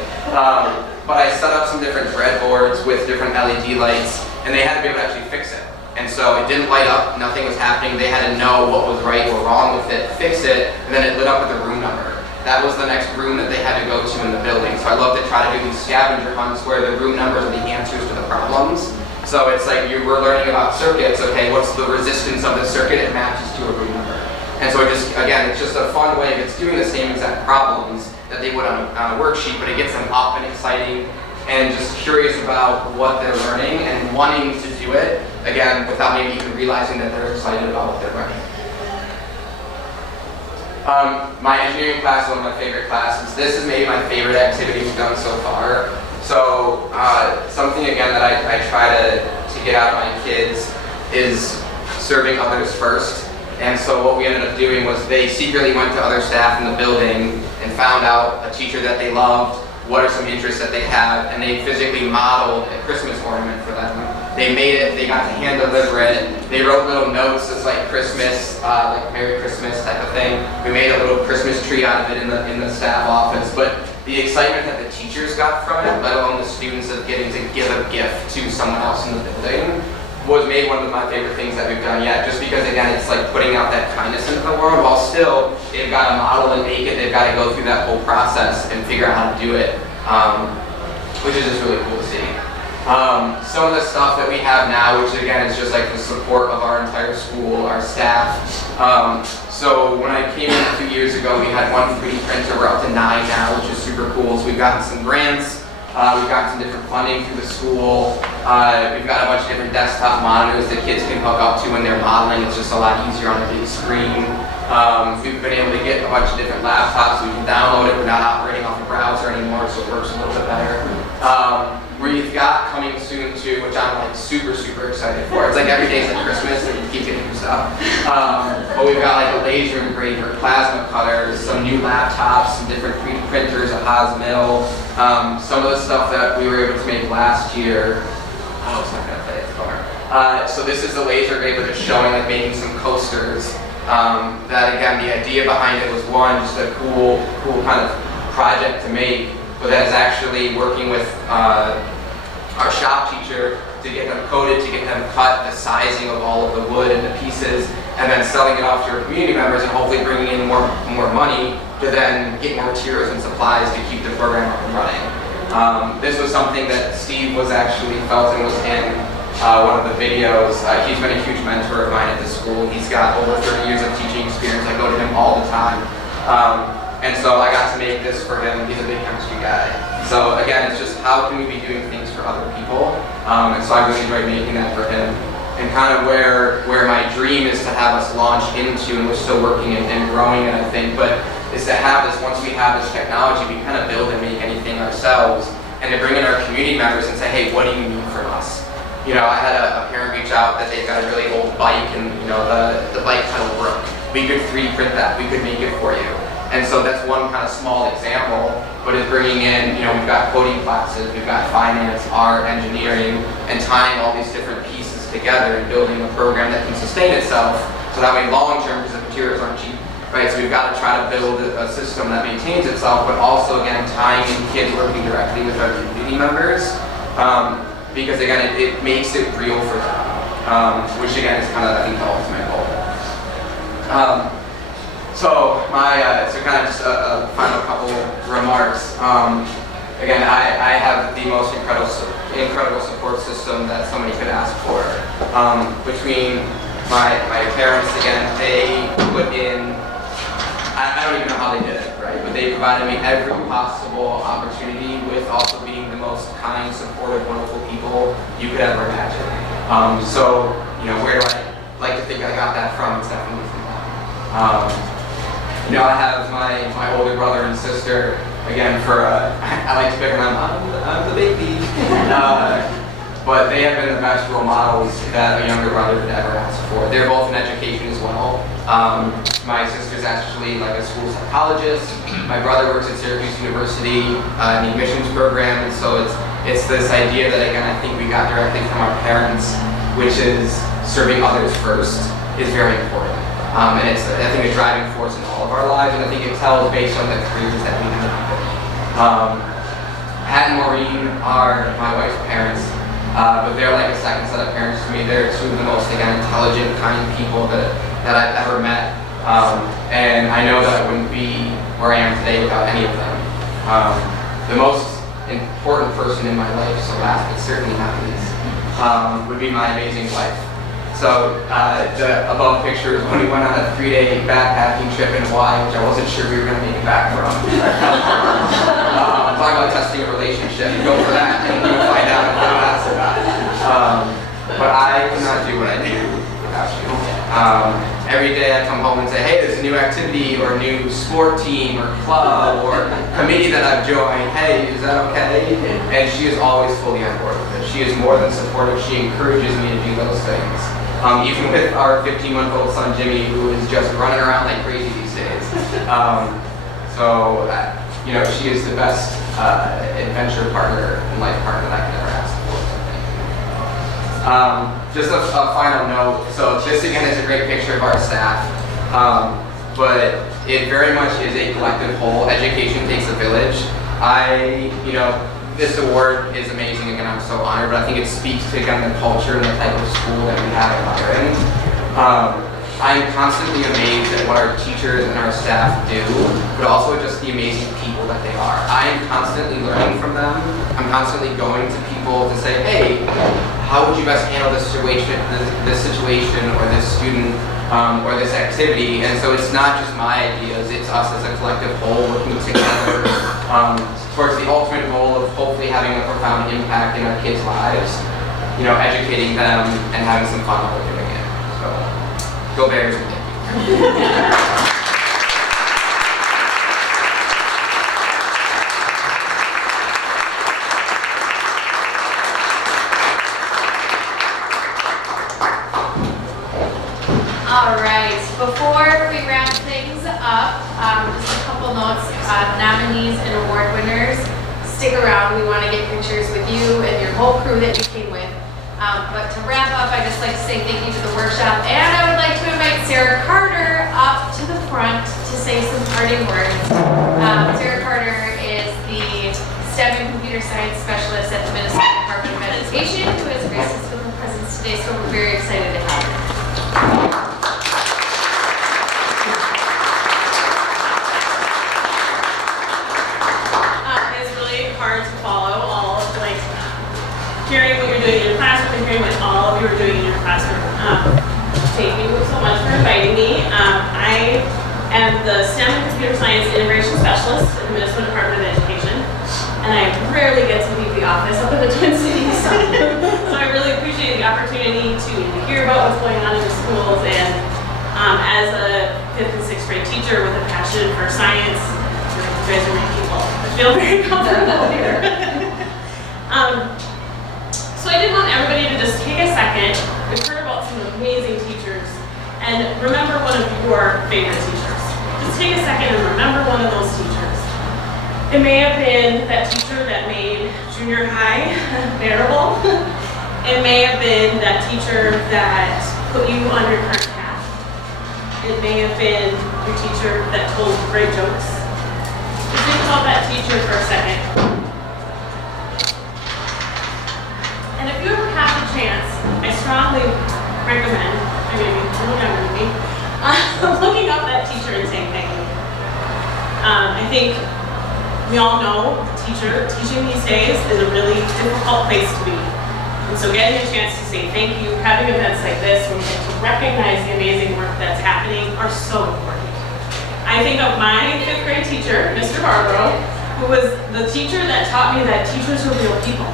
But I set up some different breadboards with different LED lights, and they had to be able to actually fix it. And so it didn't light up, nothing was happening. They had to know what was right or wrong with it, fix it, and then it lit up with the room number. That was the next room that they had to go to in the building. So I love to try to do these scavenger hunts where the room numbers are the answers to the problems. So it's like we're learning about circuits, okay, what's the resistance of the circuit? It matches to a room number. And so it's just a fun way. It's doing the same exact problems that they would on a worksheet, but it gets them up and exciting and just curious about what they're learning and wanting to do it, again, without maybe even realizing that they're excited about what they're learning. My engineering class is one of my favorite classes. This is maybe my favorite activity we've done so far. So something again that I try to get out of my kids is serving others first. And so what we ended up doing was they secretly went to other staff in the building and found out a teacher that they loved, what are some interests that they have, and they physically modeled a Christmas ornament for them. They made it, they got to hand deliver it, they wrote little notes that's like Christmas, like Merry Christmas type of thing. We made a little Christmas tree out of it in the staff office, but the excitement that the teachers got from it, let alone the students of getting to give a gift to someone else in the building, was made one of my favorite things that we've done yet, just because again, it's like putting out that kindness into the world while still they've got to model and make it, they've got to go through that whole process and figure out how to do it, which is just really cool to see. Some of the stuff that we have now, which again is just like the support of our entire school, our staff. So when I came in a few years ago, we had one 3D printer, we're up to 9 now, which is super cool. So we've gotten some grants. We've got some different funding through the school. We've got a bunch of different desktop monitors that kids can hook up to when they're modeling. It's just a lot easier on a big screen. We've been able to get a bunch of different laptops. We can download it. We're not operating off a browser anymore, so it works a little bit better. We've got coming soon too, which I'm like super excited for. It's like every day's like Christmas and you keep getting new stuff. But we've got like a laser engraver, plasma cutters, some new laptops, some different 3D printers, a Haas mill. Some of the stuff that we were able to make last year. Oh, it's not gonna play its color. So this is the laser engraver that's showing like making some coasters. That again, the idea behind it was one, just a cool kind of project to make, but that is actually working with our shop teacher to get them coated, to get them cut, the sizing of all of the wood and the pieces, and then selling it off to our community members and hopefully bringing in more money to then get more materials and supplies to keep the program up and running. This was something that Steve was actually felt and was in one of the videos. He's been a huge mentor of mine at this school. He's got over 30 years of teaching experience. I go to him all the time. And so I got to make this for him. He's a big chemistry guy. So again, it's just how can we be doing things for other people? And so I really enjoyed making that for him. And kind of where my dream is to have us launch into, and we're still working and growing it, I think, but is to have this, once we have this technology, we kind of build and make anything ourselves, and to bring in our community members and say, hey, what do you need from us? You know, I had a parent reach out that they've got a really old bike and, you know, the bike pedal broke. We could 3D print that, we could make it for you. And so that's one kind of small example, but it's bringing in, you know, we've got coding classes, we've got finance, art, engineering, and tying all these different pieces together and building a program that can sustain itself, so that way long term, because the materials aren't cheap, right? So we've got to try to build a system that maintains itself, but also again, tying in kids working directly with our community members, because again, it makes it real for them, which again is kind of, I think, the ultimate goal. So kind of just a final couple remarks. Again, I have the most incredible support system that somebody could ask for. Between my parents, again, they put in, I don't even know how they did it, right? But they provided me every possible opportunity with also being the most kind, supportive, wonderful people you could ever imagine. So, you know, where do I like to think I got that from? It's definitely from them. You know, I have my older brother and sister, again, I like to pick on them, I'm the baby. But they have been the best role models that a younger brother could ever ask for. They're both in education as well. My sister's actually like a school psychologist. My brother works at Syracuse University in the admissions program, and so it's this idea that, again, I think we got directly from our parents, which is serving others first is very important. And it's, I think, a driving force in all of our lives, and I think it tells based on the careers that we have. Pat and Maureen are my wife's parents, but they're like a second set of parents to me. They're two of the most, again, intelligent, kind people that I've ever met. And I know that I wouldn't be where I am today without any of them. The most important person in my life, so last but certainly not least, would be my amazing wife. So the above picture is when we went on a 3-day backpacking trip in Hawaii, which I wasn't sure we were going to make it back from. Talking about testing a relationship, go for that and you'll find out if it lasts or not. But I could not do what I do without you. every day I come home and say, hey, there's a new activity or a new sport team or club or committee that I've joined. Hey, is that okay? And she is always fully on board with it. She is more than supportive. She encourages me to do those things. Even with our 15-month-old son, Jimmy, who is just running around like crazy these days. You know, she is the best adventure partner and life partner that I could ever ask for. Just a final note. So this again is a great picture of our staff, but it very much is a collective whole. Education takes a village. This award is amazing. Again, I'm so honored, but I think it speaks to again the culture and the type of school that we have at Byron. I'm constantly amazed at what our teachers and our staff do, but also just the amazing people that they are. I am constantly learning from them. I'm constantly going to people to say, hey, how would you best handle this situation or this student or this activity? And so it's not just my ideas, it's us as a collective whole working together towards the ultimate goal of hopefully having a profound impact in our kids' lives, educating them and having some fun while we're doing it. So. Go Bears. Thank you. All right, before we wrap things up, just a couple notes. Nominees and award winners, stick around. We want to get pictures with you and your whole crew that you came with. But to wrap up, I'd just like to say thank you to the workshop, and I would like to invite Sarah Carter up to the front to say some parting words. Sarah Carter is the STEM and Computer Science Specialist at the Minnesota Department of Education, who has graced us with her presence today, so we're very excited to have her. It's really hard to follow all of hearing what you're doing in your classroom and hearing what all of you are doing in your classroom. Thank you so much for inviting me. I am the STEM and Computer Science Integration Specialist at the Minnesota Department of Education, and I rarely get to leave the office up in the Twin Cities. So I really appreciate the opportunity to hear about what's going on in the schools, and as a 5th and 6th grade teacher with a passion for science, you guys are my people. I feel very comfortable here. So I did want everybody to just take a second. We've heard about some amazing teachers, and remember one of your favorite teachers. Just take a second and remember one of those teachers. It may have been that teacher that made junior high bearable. It may have been that teacher that put you on your current path. It may have been your teacher that told great jokes. Just think about that teacher for a second. And if you ever have the chance, I strongly recommend, looking up that teacher and saying thank you. I think we all know teaching these days is a really difficult place to be. And so getting a chance to say thank you, having events like this where we get to recognize the amazing work that's happening are so important. I think of my 5th grade teacher, Mr. Barbaro, who was the teacher that taught me that teachers are real people.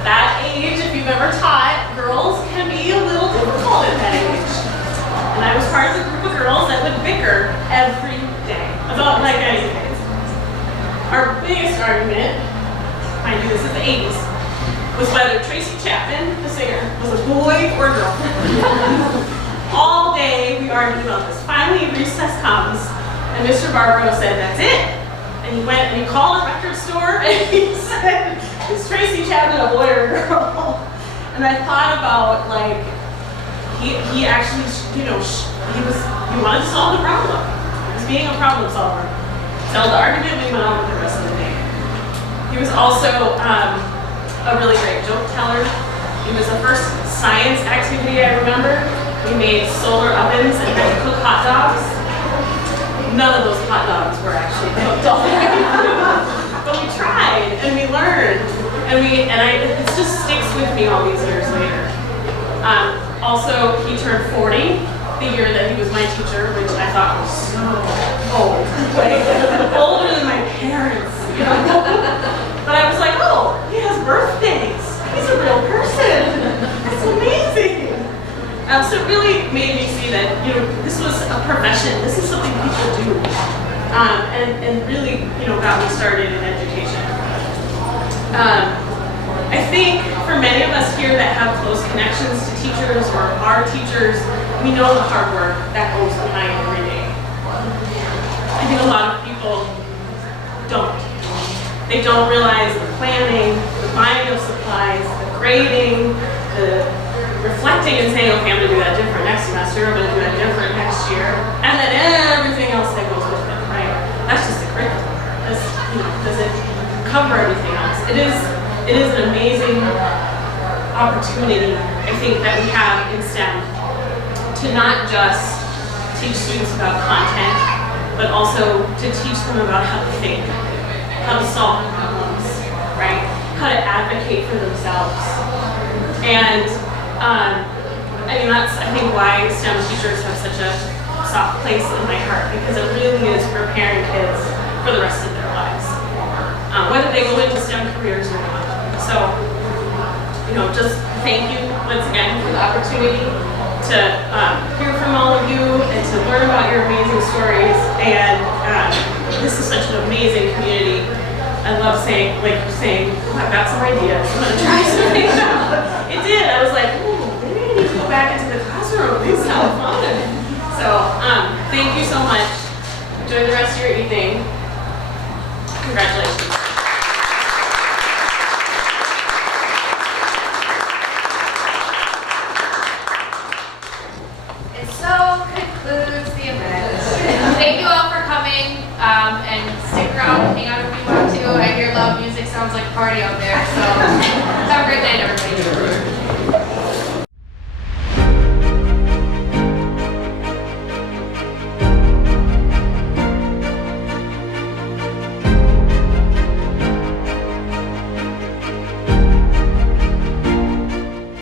That age, if you've ever taught, girls can be a little difficult at that age. And I was part of the group of girls that would bicker every day about anything. Our biggest argument, mind you, this is the 80s, was whether Tracy Chapman, the singer, was a boy or a girl. All day we argued about this. Finally, recess comes, and Mr. Barbaro said, "That's it." And he went and he called a record store and he said, "Is Tracy Chapman a boy or a girl?" And I thought about he actually, he wanted to solve the problem. He was being a problem solver. So the argument we went on with the rest of the day. He was also a really great joke teller. It was the first science activity I remember. We made solar ovens and had to cook hot dogs. None of those hot dogs were actually cooked all the way through. But we tried and we learned. It just sticks with me all these years later. Also, he turned 40 the year that he was my teacher, which I thought was so old. Older than my parents. But I was like, oh, he has birthdays. He's a real person. That's amazing. really, got me started in education. I think for many of us here that have close connections to teachers or are teachers, we know the hard work that goes behind every day. I think a lot of people don't. They don't realize the planning, the buying of supplies, the grading, the reflecting and saying, okay, I'm gonna do that different next semester, I'm gonna do that different next year, and then everything else that goes with it, right? That's just the curriculum. Does it cover everything else? It is an amazing opportunity, I think, that we have in STEM to not just teach students about content, but also to teach them about how to think, how to solve problems, right? How to advocate for themselves. And that's, I think, why STEM teachers have such a soft place in my heart, because it really is preparing kids for the rest of their lives, whether they go into STEM careers or not. So, just thank you once again for the opportunity to hear from all of you and to learn about your amazing stories. And this is such an amazing community. I love saying, oh, I've got some ideas. I'm gonna try some things out. It did. I was like, ooh, maybe I need to go back into the classroom. Things sound fun. So, thank you so much. Enjoy the rest of your evening. Congratulations. And so concludes the event. Thank you all for coming, and stick around and hang out if you want to. I hear loud music, sounds like a party out there. So have a great night, everybody.